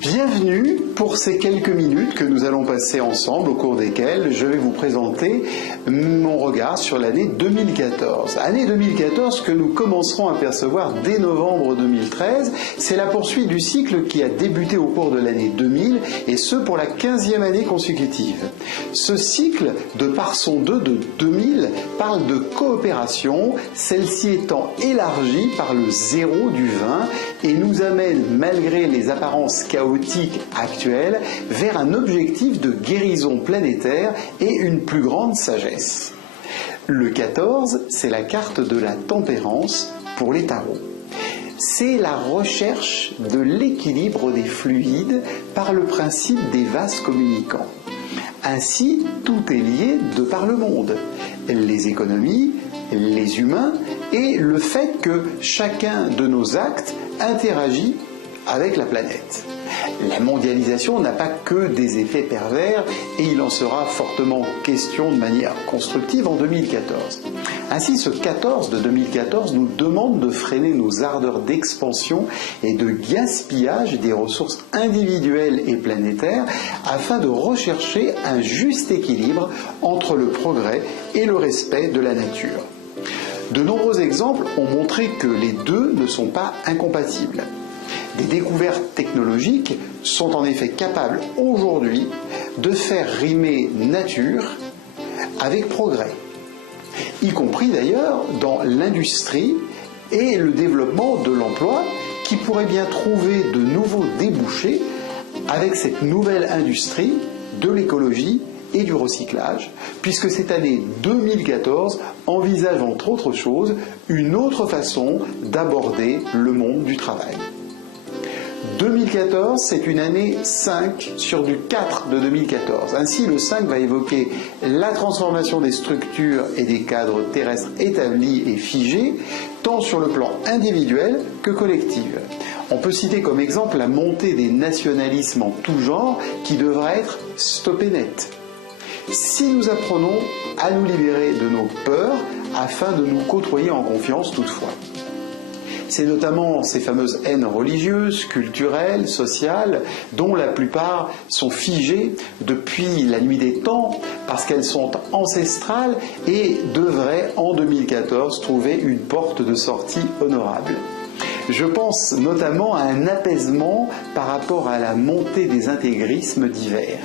Bienvenue pour ces quelques minutes que nous allons passer ensemble, au cours desquelles je vais vous présenter mon regard sur l'année 2014. Année 2014 que nous commencerons à percevoir dès novembre 2013. C'est la poursuite du cycle qui a débuté au cours de l'année 2000 et ce pour la 15e année consécutive. Ce cycle, de par son 2 de 2000, parle de coopération, celle-ci étant élargie par le zéro du 20 et nous amène, malgré les apparences chaotiques actuelles, vers un objectif de guérison planétaire et une plus grande sagesse. Le 14, c'est la carte de la tempérance pour les tarots. C'est la recherche de l'équilibre des fluides par le principe des vases communicants. Ainsi, tout est lié de par le monde. Les économies, les humains et le fait que chacun de nos actes interagit avec la planète. La mondialisation n'a pas que des effets pervers et il en sera fortement question de manière constructive en 2014. Ainsi, ce 14 de 2014 nous demande de freiner nos ardeurs d'expansion et de gaspillage des ressources individuelles et planétaires afin de rechercher un juste équilibre entre le progrès et le respect de la nature. De nombreux exemples ont montré que les deux ne sont pas incompatibles. Des découvertes technologiques sont en effet capables aujourd'hui de faire rimer nature avec progrès, y compris d'ailleurs dans l'industrie et le développement de l'emploi qui pourrait bien trouver de nouveaux débouchés avec cette nouvelle industrie de l'écologie et du recyclage, puisque cette année 2014 envisage entre autres choses une autre façon d'aborder le monde du travail. 2014, c'est une année 5 sur du 4 de 2014. Ainsi, le 5 va évoquer la transformation des structures et des cadres terrestres établis et figés, tant sur le plan individuel que collectif. On peut citer comme exemple la montée des nationalismes en tout genre qui devra être stoppée net. Si nous apprenons à nous libérer de nos peurs afin de nous côtoyer en confiance toutefois. C'est notamment ces fameuses haines religieuses, culturelles, sociales, dont la plupart sont figées depuis la nuit des temps parce qu'elles sont ancestrales et devraient en 2014 trouver une porte de sortie honorable. Je pense notamment à un apaisement par rapport à la montée des intégrismes divers.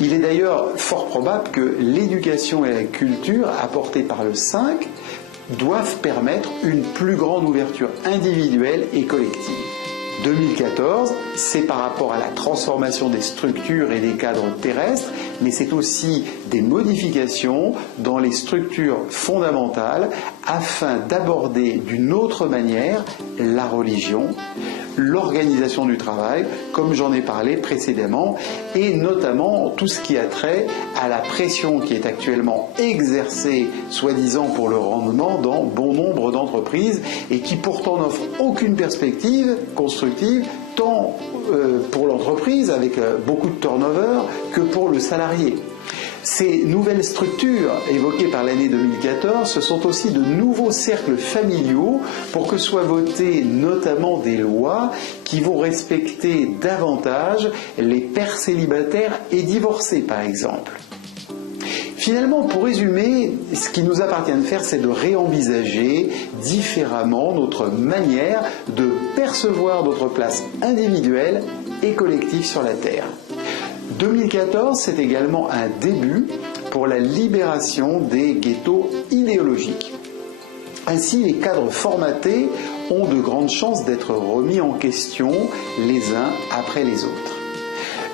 Il est d'ailleurs fort probable que l'éducation et la culture apportées par le 5 doivent permettre une plus grande ouverture individuelle et collective. 2014, c'est par rapport à la transformation des structures et des cadres terrestres, mais c'est aussi des modifications dans les structures fondamentales afin d'aborder d'une autre manière la religion, l'organisation du travail, comme j'en ai parlé précédemment, et notamment tout ce qui a trait à la pression qui est actuellement exercée, soi-disant pour le rendement, dans bon nombre d'entreprises, et qui pourtant n'offre aucune perspective constructive, tant pour l'entreprise, avec beaucoup de turnover, que pour le salarié. Ces nouvelles structures évoquées par l'année 2014, ce sont aussi de nouveaux cercles familiaux pour que soient votées notamment des lois qui vont respecter davantage les pères célibataires et divorcés par exemple. Finalement, pour résumer, ce qui nous appartient de faire, c'est de réenvisager différemment notre manière de percevoir notre place individuelle et collective sur la Terre. 2014, c'est également un début pour la libération des ghettos idéologiques. Ainsi, les cadres formatés ont de grandes chances d'être remis en question les uns après les autres.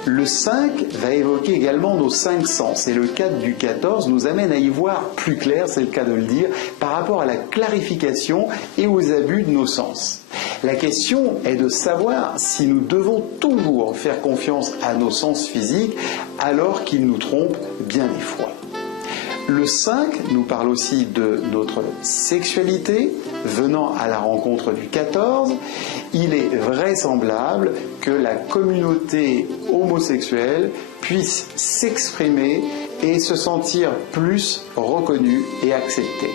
Le 5 va évoquer également nos 5 sens et le cadre du 14 nous amène à y voir plus clair, c'est le cas de le dire, par rapport à la clarification et aux abus de nos sens. La question est de savoir si nous devons toujours faire confiance à nos sens physiques alors qu'ils nous trompent bien des fois. Le 5 nous parle aussi de notre sexualité, venant à la rencontre du 14. Il est vraisemblable que la communauté homosexuelle puisse s'exprimer et se sentir plus reconnue et acceptée.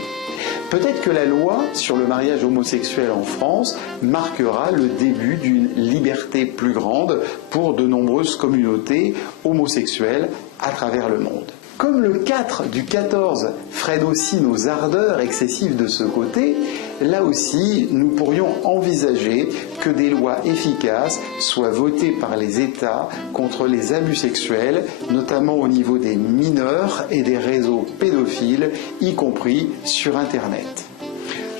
Peut-être que la loi sur le mariage homosexuel en France marquera le début d'une liberté plus grande pour de nombreuses communautés homosexuelles à travers le monde. Comme le 4 du 14 freine aussi nos ardeurs excessives de ce côté, là aussi nous pourrions envisager que des lois efficaces soient votées par les États contre les abus sexuels, notamment au niveau des mineurs et des réseaux pédophiles, y compris sur Internet.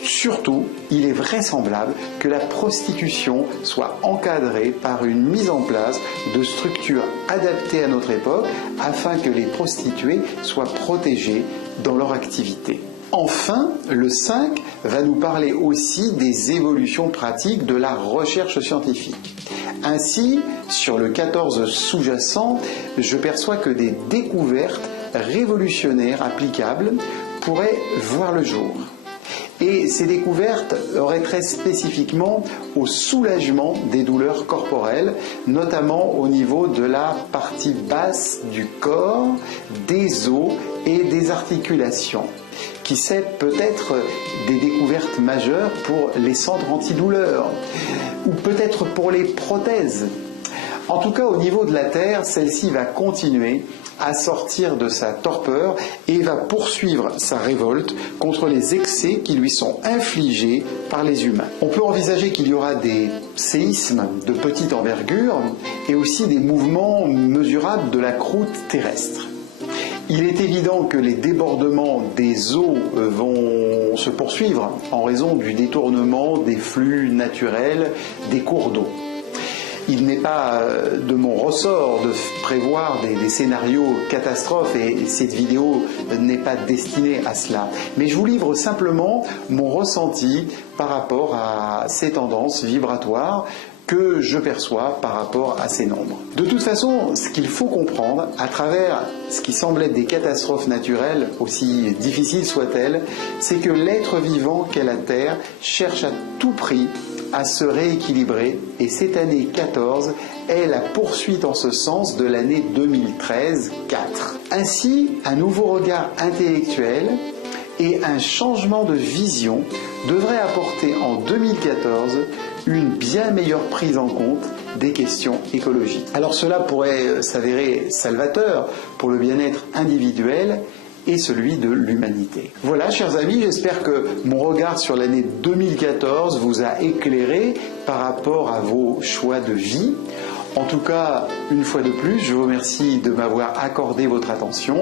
Surtout, il est vraisemblable que la prostitution soit encadrée par une mise en place de structures adaptées à notre époque afin que les prostituées soient protégées dans leur activité. Enfin, le 5 va nous parler aussi des évolutions pratiques de la recherche scientifique. Ainsi, sur le 14 sous-jacent, je perçois que des découvertes révolutionnaires applicables pourraient voir le jour. Et ces découvertes auraient trait spécifiquement au soulagement des douleurs corporelles, notamment au niveau de la partie basse du corps, des os et des articulations. Qui sait, peut-être des découvertes majeures pour les centres antidouleurs, ou peut-être pour les prothèses. En tout cas, au niveau de la Terre, celle-ci va continuer à sortir de sa torpeur et va poursuivre sa révolte contre les excès qui lui sont infligés par les humains. On peut envisager qu'il y aura des séismes de petite envergure et aussi des mouvements mesurables de la croûte terrestre. Il est évident que les débordements des eaux vont se poursuivre en raison du détournement des flux naturels des cours d'eau. Il n'est pas de mon ressort de prévoir des scénarios catastrophes et cette vidéo n'est pas destinée à cela. Mais je vous livre simplement mon ressenti par rapport à ces tendances vibratoires que je perçois par rapport à ces nombres. De toute façon, ce qu'il faut comprendre à travers ce qui semble être des catastrophes naturelles, aussi difficiles soient-elles, c'est que l'être vivant qu'est la Terre cherche à tout prix à se rééquilibrer et cette année 14 est la poursuite en ce sens de l'année 2013-4. Ainsi, un nouveau regard intellectuel et un changement de vision devraient apporter en 2014 une bien meilleure prise en compte des questions écologiques. Alors cela pourrait s'avérer salvateur pour le bien-être individuel et celui de l'humanité. Voilà, chers amis, j'espère que mon regard sur l'année 2014 vous a éclairé par rapport à vos choix de vie. En tout cas, une fois de plus, je vous remercie de m'avoir accordé votre attention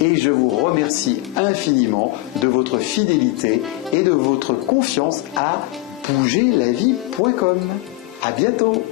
et je vous remercie infiniment de votre fidélité et de votre confiance à bougerlavie.com. À bientôt!